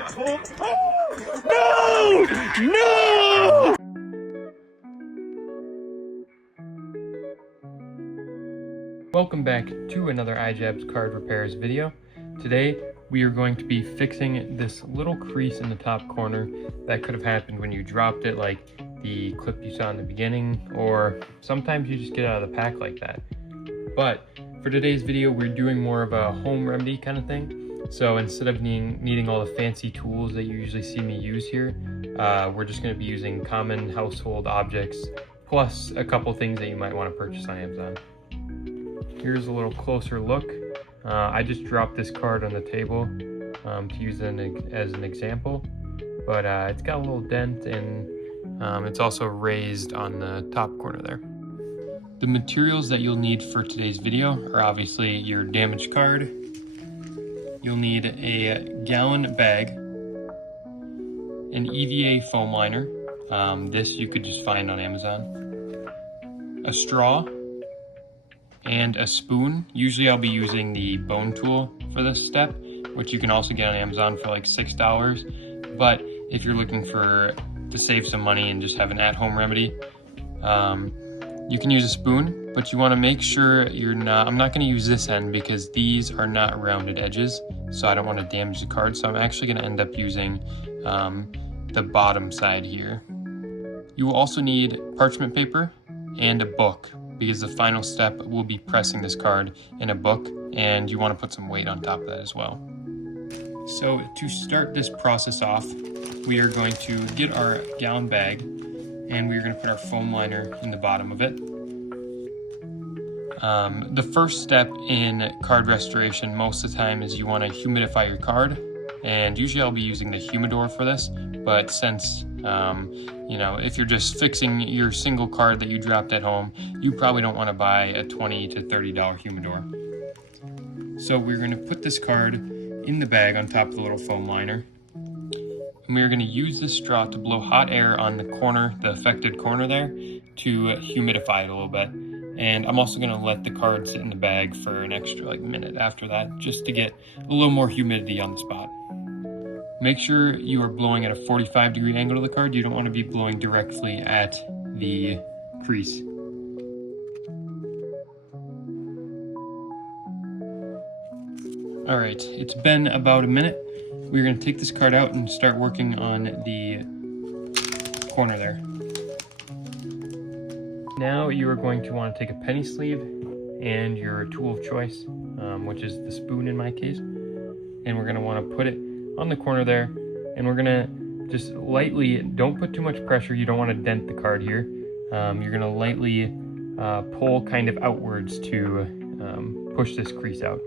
No! Welcome back to another iJabs card repairs video. Today we are going to be fixing this little crease in the top corner that could have happened when you dropped it, like the clip you saw in the beginning, or sometimes you just get out of the pack like that. But for today's video, we're doing more of a home remedy kind of thing. So instead of needing all the fancy tools that you usually see me use here, we're just going to be using common household objects, plus a couple things that you might want to purchase on Amazon. Here's a little closer look. I just dropped this card on the table to use it as an example, but it's got a little dent and it's also raised on the top corner there. The materials that you'll need for today's video are obviously your damaged card. You'll need a gallon bag, an EVA foam liner. This you could just find on Amazon. A straw, and a spoon. Usually I'll be using the bone tool for this step, which you can also get on Amazon for like $6. But if you're looking to save some money and just have an at-home remedy, you can use a spoon, but you want to make sure I'm not going to use this end because these are not rounded edges, so I don't want to damage the card. So I'm actually going to end up using the bottom side here. You will also need parchment paper and a book, because the final step will be pressing this card in a book, and you want to put some weight on top of that as well. So to start this process off, we are going to get our gallon bag, and we're going to put our foam liner in the bottom of it. The first step in card restoration most of the time is you want to humidify your card, and usually I'll be using the humidor for this, but since if you're just fixing your single card that you dropped at home, you probably don't want to buy a $20 to $30 humidor. So we're going to put this card in the bag on top of the little foam liner. And we're going to use this straw to blow hot air on the corner, the affected corner there, to humidify it a little bit. And I'm also going to let the card sit in the bag for an extra minute after that, just to get a little more humidity on the spot. Make sure you are blowing at a 45-degree angle to the card. You don't want to be blowing directly at the crease. All right, it's been about a minute. We're going to take this card out and start working on the corner there. Now you are going to want to take a penny sleeve and your tool of choice, which is the spoon in my case, and we're going to want to put it on the corner there, and we're gonna just lightly, don't put too much pressure, you don't want to dent the card here. You're gonna lightly pull kind of outwards to push this crease out.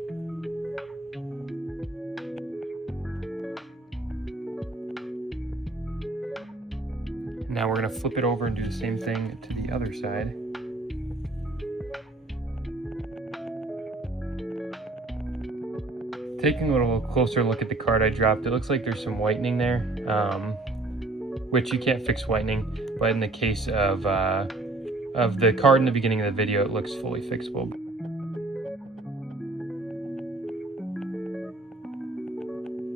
Now we're gonna flip it over and do the same thing to the other side. Taking a little closer look at the card I dropped, it looks like there's some whitening there, which you can't fix whitening, but in the case of the card in the beginning of the video, it looks fully fixable.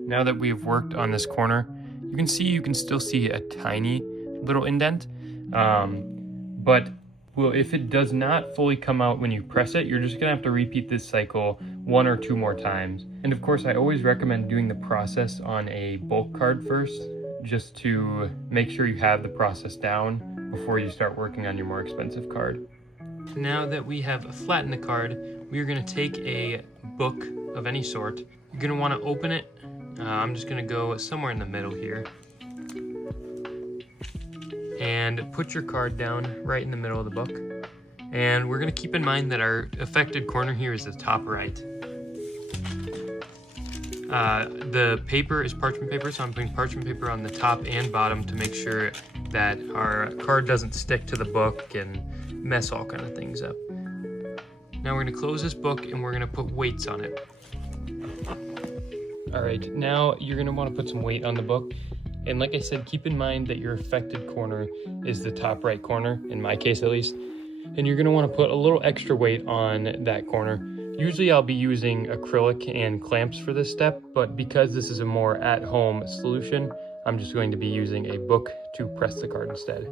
Now that we've worked on this corner, you can still see a tiny little indent, but if it does not fully come out when you press it, you're just gonna have to repeat this cycle 1 or 2 more times. And of course, I always recommend doing the process on a bulk card first, just to make sure you have the process down before you start working on your more expensive card. Now that we have flattened the card, we are gonna take a book of any sort. You're gonna wanna open it. I'm just gonna go somewhere in the middle here. And put your card down right in the middle of the book. And we're gonna keep in mind that our affected corner here is the top right. The paper is parchment paper, so I'm putting parchment paper on the top and bottom to make sure that our card doesn't stick to the book and mess all kind of things up. Now we're gonna close this book and we're gonna put weights on it. All right, now you're gonna wanna put some weight on the book. And like I said, keep in mind that your affected corner is the top right corner, in my case at least. And you're gonna wanna put a little extra weight on that corner. Usually I'll be using acrylic and clamps for this step, but because this is a more at-home solution, I'm just going to be using a book to press the card instead.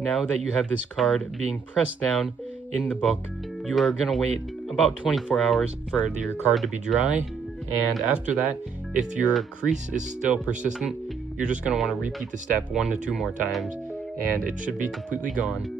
Now that you have this card being pressed down in the book, you are going to wait about 24 hours for your card to be dry, and after that, if your crease is still persistent, you're just going to want to repeat the step 1 to 2 more times, and it should be completely gone.